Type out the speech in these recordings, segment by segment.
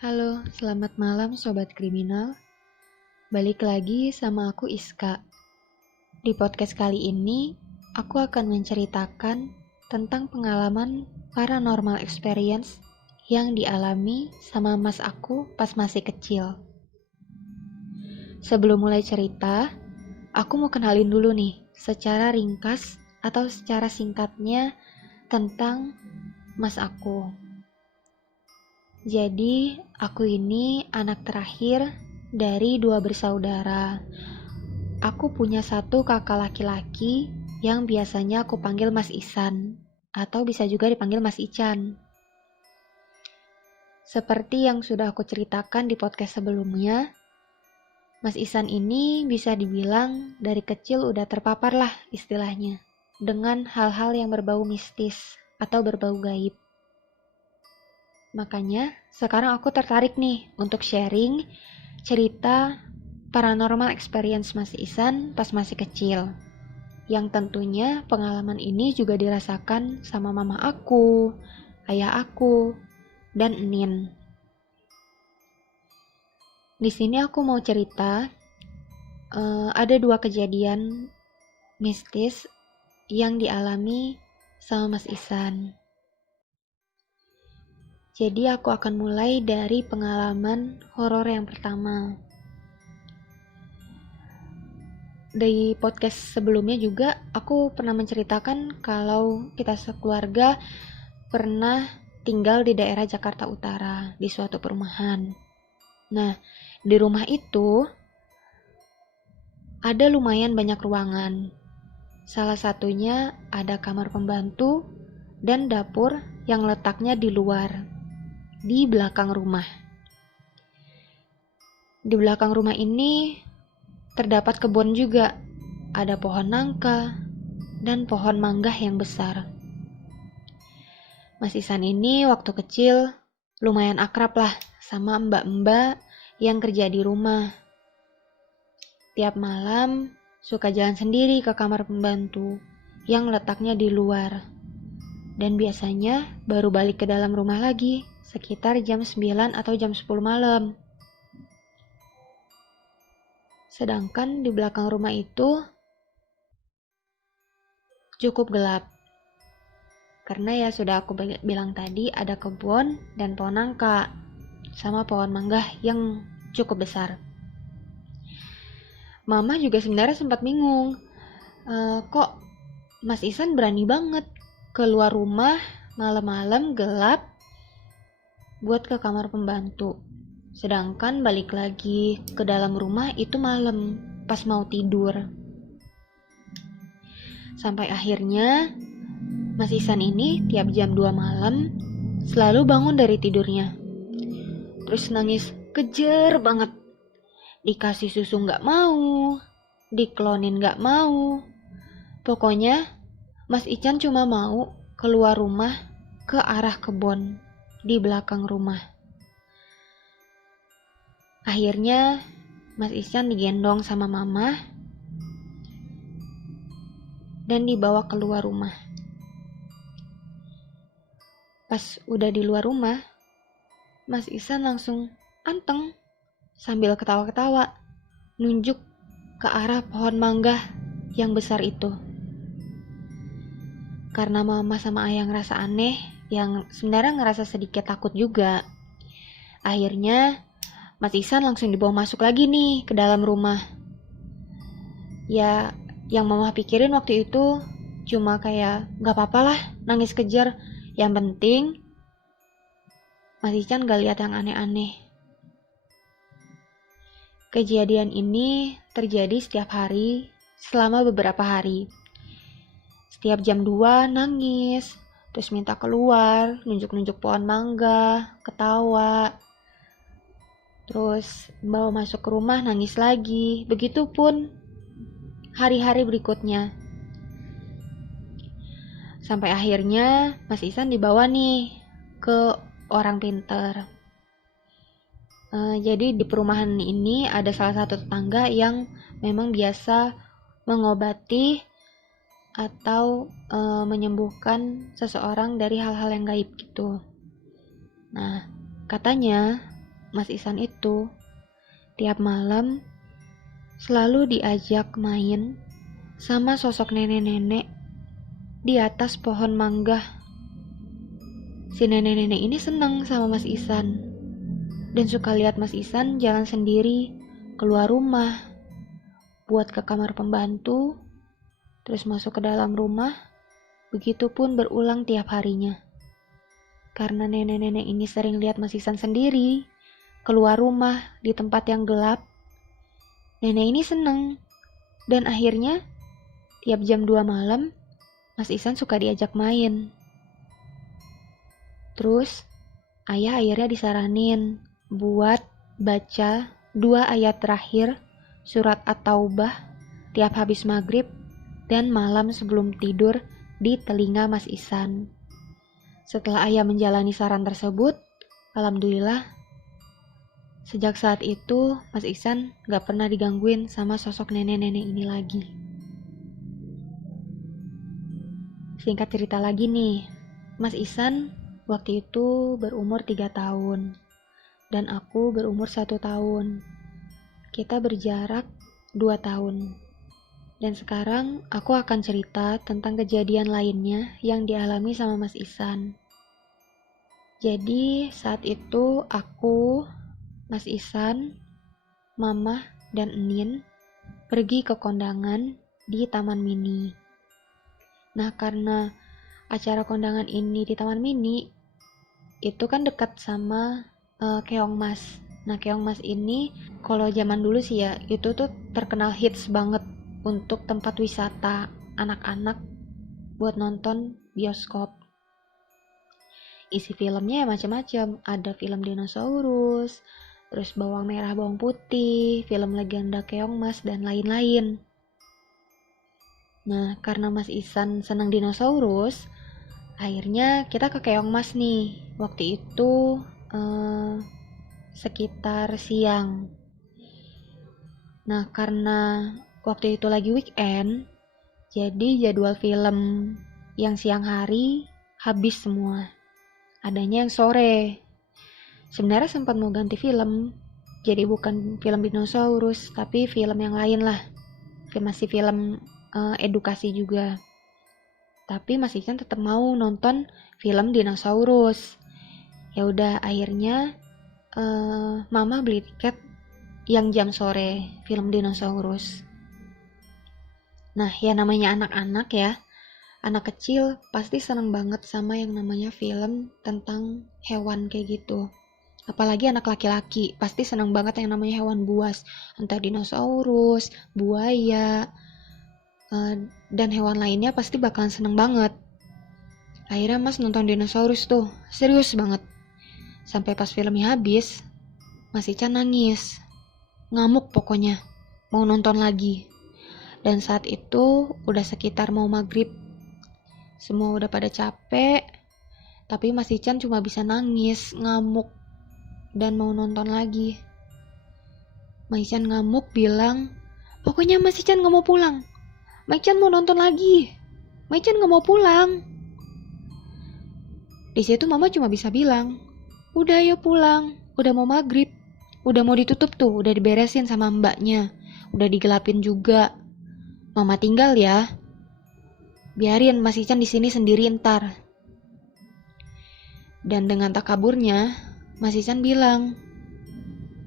Halo, selamat malam Sobat Kriminal. Balik lagi sama aku Iska. Di podcast kali ini, aku akan menceritakan tentang pengalaman paranormal experience yang dialami sama mas aku pas masih kecil. Sebelum mulai cerita, aku mau kenalin dulu nih, secara ringkas atau secara singkatnya tentang mas aku. Jadi, aku ini anak terakhir dari 2 bersaudara. Aku punya satu kakak laki-laki yang biasanya aku panggil Mas Isan, atau bisa juga dipanggil Mas Ican. Seperti yang sudah aku ceritakan di podcast sebelumnya, Mas Isan ini bisa dibilang dari kecil udah terpapar lah istilahnya, dengan hal-hal yang berbau mistis atau berbau gaib. Makanya sekarang aku tertarik nih untuk sharing cerita paranormal experience Mas Isan pas masih kecil. Yang tentunya pengalaman ini juga dirasakan sama mama aku, ayah aku, dan Enin. Di sini aku mau cerita ada 2 kejadian mistis yang dialami sama Mas Isan. Jadi aku akan mulai dari pengalaman horor yang pertama. Di podcast sebelumnya juga aku pernah menceritakan kalau kita sekeluarga pernah tinggal di daerah Jakarta Utara di suatu perumahan. Nah, di rumah itu ada lumayan banyak ruangan. Salah satunya ada kamar pembantu dan dapur yang letaknya di luar, di belakang rumah. Di belakang rumah ini terdapat kebun juga. Ada pohon nangka dan pohon mangga yang besar. Mas Isan ini waktu kecil lumayan akrab lah sama mbak-mbak yang kerja di rumah. Tiap malam suka jalan sendiri ke kamar pembantu yang letaknya di luar. Dan biasanya baru balik ke dalam rumah lagi sekitar jam 9 atau jam 10 malam. Sedangkan di belakang rumah itu cukup gelap. Karena ya sudah aku bilang tadi ada kebun dan pohon nangka sama pohon mangga yang cukup besar. Mama juga sebenarnya sempat bingung. Kok Mas Isan berani banget keluar rumah malam-malam gelap buat ke kamar pembantu. Sedangkan balik lagi ke dalam rumah itu malam pas mau tidur. Sampai akhirnya Mas Isan ini tiap jam 2 malam selalu bangun dari tidurnya. Terus nangis kejer banget. Dikasih susu gak mau, diklonin gak mau. Pokoknya Mas Ican cuma mau keluar rumah ke arah kebun di belakang rumah. Akhirnya Mas Ican digendong sama mama dan dibawa keluar rumah. Pas udah di luar rumah, Mas Isan langsung anteng sambil ketawa-ketawa nunjuk ke arah pohon mangga yang besar itu. Karena mama sama ayah ngerasa aneh, yang sebenarnya ngerasa sedikit takut juga. Akhirnya Mas Isan langsung dibawa masuk lagi nih ke dalam rumah. Ya, yang mama pikirin waktu itu cuma kayak gak apa-apa lah nangis kejar. Yang penting Mas Ican gak lihat yang aneh-aneh. Kejadian ini terjadi setiap hari selama beberapa hari. Setiap jam 2 nangis, terus minta keluar, nunjuk-nunjuk pohon mangga, ketawa. Terus bawa masuk ke rumah nangis lagi. Begitupun hari-hari berikutnya. Sampai akhirnya Mas Isan dibawa nih ke orang pinter. Jadi di perumahan ini ada salah satu tetangga yang memang biasa mengobati atau menyembuhkan seseorang dari hal-hal yang gaib gitu. Nah, katanya Mas Ihsan itu tiap malam selalu diajak main sama sosok nenek-nenek di atas pohon mangga. Si nenek-nenek ini senang sama Mas Ihsan dan suka lihat Mas Ihsan jalan sendiri keluar rumah buat ke kamar pembantu, terus masuk ke dalam rumah. Begitupun berulang tiap harinya. Karena nenek-nenek ini sering lihat Mas Ihsan sendiri keluar rumah di tempat yang gelap, nenek ini seneng. Dan akhirnya tiap jam 2 malam Mas Ihsan suka diajak main. Terus ayah akhirnya disaranin buat baca 2 ayat terakhir surat At-Taubah tiap habis maghrib dan malam sebelum tidur di telinga Mas Ihsan. Setelah ayah menjalani saran tersebut, alhamdulillah sejak saat itu Mas Ihsan gak pernah digangguin sama sosok nenek-nenek ini lagi. Singkat cerita lagi nih, Mas Ihsan waktu itu berumur 3 tahun dan aku berumur 1 tahun. Kita berjarak 2 tahun. Dan sekarang aku akan cerita tentang kejadian lainnya yang dialami sama Mas Ihsan. Jadi saat itu aku, Mas Ihsan, Mama, dan Enin pergi ke kondangan di Taman Mini. Nah karena acara kondangan ini di Taman Mini itu kan dekat sama Keongmas. Nah Keongmas ini kalau zaman dulu sih ya itu tuh terkenal hits banget untuk tempat wisata anak-anak buat nonton bioskop. Isi filmnya ya macam-macam, ada film dinosaurus, terus bawang merah bawang putih, film legenda Keongmas dan lain-lain. Nah karena Mas Ihsan senang dinosaurus, akhirnya kita ke Keongmas nih. Waktu itu sekitar siang. Nah karena waktu itu lagi weekend, jadi jadwal film yang siang hari habis semua. Adanya yang sore. Sebenarnya sempat mau ganti film, jadi bukan film dinosaurus, tapi film yang lain lah. Masih film edukasi juga. Tapi Mas Ihsan tetap mau nonton film dinosaurus. Ya udah akhirnya Mama beli tiket yang jam sore, film dinosaurus. Nah, ya namanya anak-anak ya. Anak kecil pasti seneng banget sama yang namanya film tentang hewan kayak gitu. Apalagi anak laki-laki, pasti seneng banget yang namanya hewan buas. Entah dinosaurus, buaya, dan hewan lainnya pasti bakalan seneng banget. Akhirnya Mas nonton dinosaurus tuh, serius banget. Sampai pas filmnya habis, Mas Ihsan nangis. Ngamuk pokoknya, mau nonton lagi. Dan saat itu udah sekitar mau maghrib. Semua udah pada capek, tapi Mas Ihsan cuma bisa nangis, ngamuk, dan mau nonton lagi. Mas Ihsan ngamuk bilang, pokoknya Mas Ihsan gak mau pulang. Mas Ihsan mau nonton lagi. Mas Ihsan gak mau pulang. Di situ Mama cuma bisa bilang, udah ayo pulang, udah mau maghrib, udah mau ditutup tuh, udah diberesin sama mbaknya, udah digelapin juga. Mama tinggal ya. Biarin Mas Ihsan di sini sendiri ntar. Dan dengan takaburnya, Mas Ihsan bilang,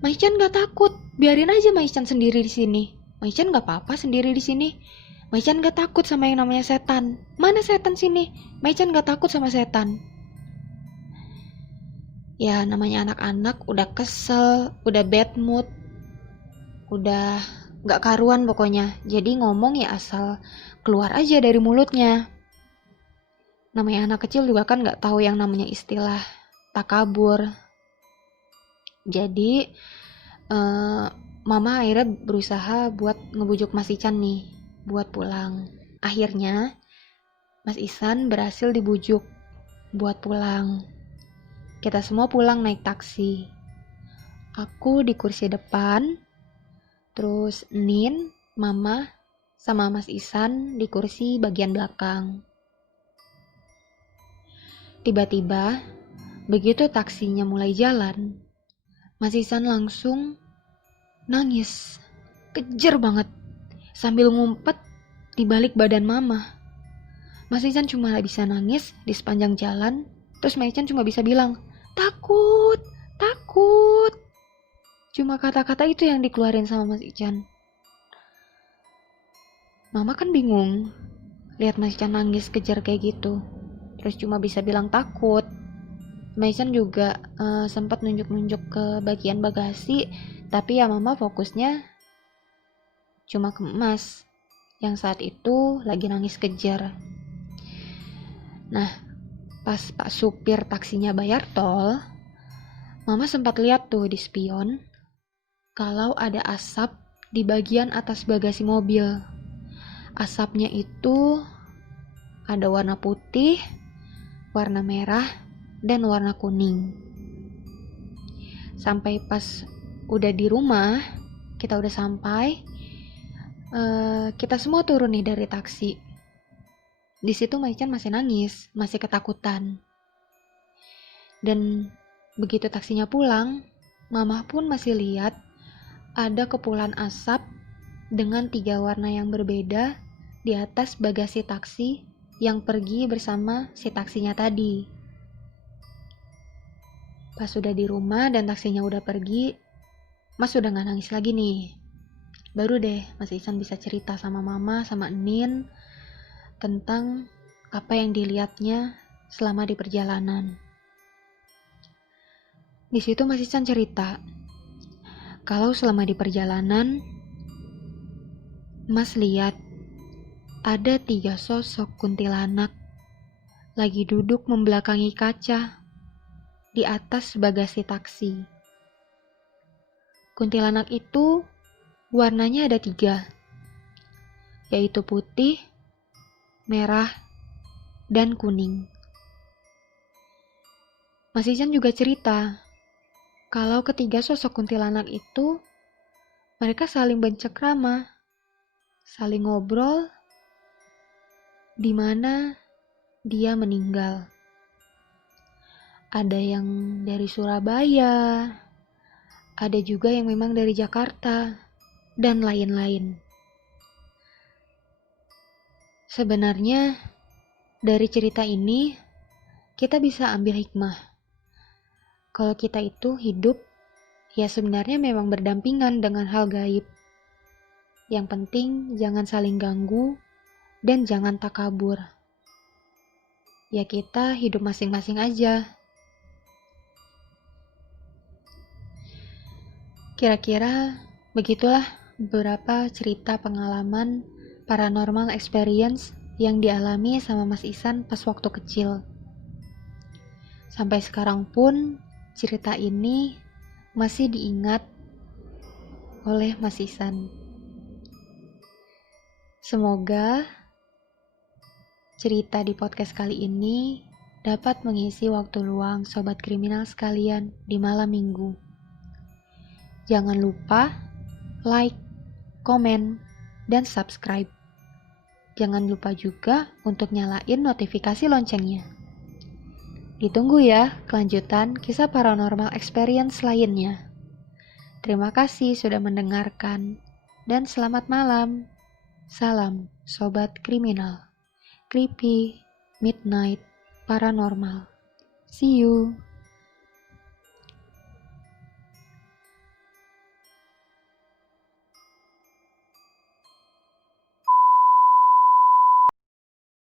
Mas Ihsan gak takut, biarin aja Mas Ihsan sendiri di sini. Mas Ihsan gak apa-apa sendiri di sini. Mas Ihsan gak takut sama yang namanya setan. Mana setan sini? Mas Ihsan gak takut sama setan. Ya namanya anak-anak udah kesel, udah bad mood, udah gak karuan pokoknya. Jadi ngomong ya asal keluar aja dari mulutnya. Namanya anak kecil juga kan gak tahu yang namanya istilah takabur. Jadi Mama akhirnya berusaha buat ngebujuk Mas Ihsan nih buat pulang. Akhirnya Mas Ihsan berhasil dibujuk buat pulang. Kita semua pulang naik taksi. Aku di kursi depan, terus Nin, Mama, sama Mas Ihsan di kursi bagian belakang. Tiba-tiba, begitu taksinya mulai jalan, Mas Ihsan langsung nangis, kejer banget, sambil ngumpet di balik badan mama. Mas Ihsan cuma bisa nangis di sepanjang jalan, terus Mas Ihsan cuma bisa bilang, takut, takut. Cuma kata-kata itu yang dikeluarin sama Mas Ihsan. Mama kan bingung, lihat Mas Ihsan nangis kejer kayak gitu, terus cuma bisa bilang takut. Mason juga sempat nunjuk-nunjuk ke bagian bagasi, tapi ya mama fokusnya cuma ke Mas yang saat itu lagi nangis kejar. Nah, pas Pak supir taksinya bayar tol, mama sempat lihat tuh di spion kalau ada asap di bagian atas bagasi mobil. Asapnya itu ada warna putih, warna merah, dan warna kuning. Sampai pas udah di rumah, kita udah sampai, kita semua turun nih dari taksi. Di situ Maichan masih nangis, masih ketakutan. Dan begitu taksinya pulang, mama pun masih lihat ada kepulan asap dengan 3 warna yang berbeda di atas bagasi taksi yang pergi bersama si taksinya tadi. Pas sudah di rumah dan taksinya udah pergi, Mas udah gak nangis lagi nih. Baru deh Mas Ihsan bisa cerita sama mama, sama Enin tentang apa yang dilihatnya selama di perjalanan. Di situ Mas Ihsan cerita, kalau selama di perjalanan, Mas lihat ada 3 sosok kuntilanak lagi duduk membelakangi kaca di atas bagasi taksi. Kuntilanak itu warnanya ada 3, yaitu putih, merah, dan kuning. Mas Ihsan juga cerita kalau ketiga sosok kuntilanak itu mereka saling bercengkrama, saling ngobrol di mana dia meninggal. Ada yang dari Surabaya, ada juga yang memang dari Jakarta, dan lain-lain. Sebenarnya, dari cerita ini, kita bisa ambil hikmah. Kalau kita itu hidup, ya sebenarnya memang berdampingan dengan hal gaib. Yang penting, jangan saling ganggu, dan jangan takabur. Ya kita hidup masing-masing aja. Kira-kira begitulah beberapa cerita pengalaman paranormal experience yang dialami sama Mas Ihsan pas waktu kecil. Sampai sekarang pun cerita ini masih diingat oleh Mas Ihsan. Semoga cerita di podcast kali ini dapat mengisi waktu luang sobat kriminal sekalian di malam minggu. Jangan lupa like, komen, dan subscribe. Jangan lupa juga untuk nyalain notifikasi loncengnya. Ditunggu ya kelanjutan kisah paranormal experience lainnya. Terima kasih sudah mendengarkan, dan selamat malam. Salam Sobat Kriminal, Creepy, Midnight, Paranormal. See you.